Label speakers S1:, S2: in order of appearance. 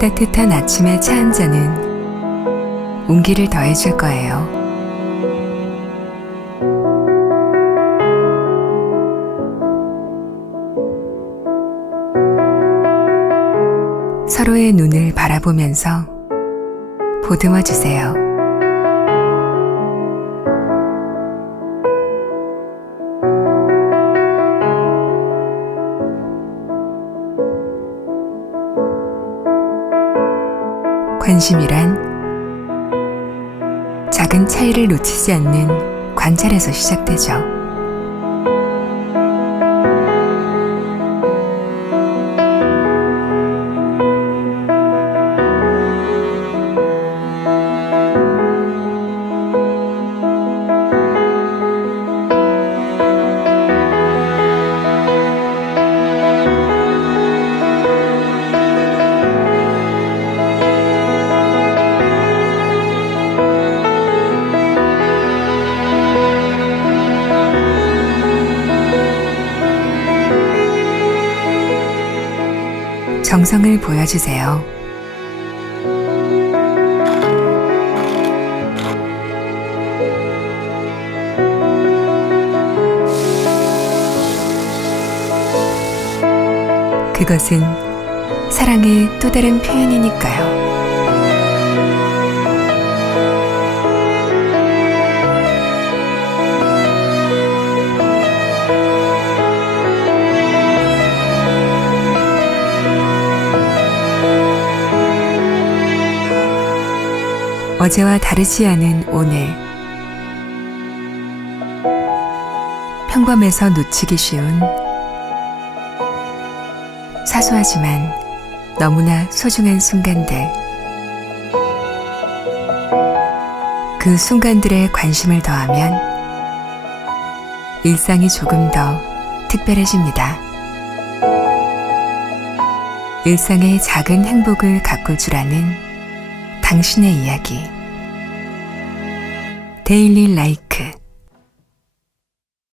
S1: 따뜻한 아침의 차 한 잔은 온기를 더해줄 거예요. 서로의 눈을 바라보면서 보듬어 주세요. 관심이란 작은 차이를 놓치지 않는 관찰에서 시작되죠. 정성을 보여주세요. 그것은 사랑의 또 다른 표현이니까요. 어제와 다르지 않은 오늘. 평범해서 놓치기 쉬운 사소하지만 너무나 소중한 순간들. 그 순간들에 관심을 더하면 일상이 조금 더 특별해집니다. 일상의 작은 행복을 가꿀 줄 아는 당신의 이야기. 데일리 라이크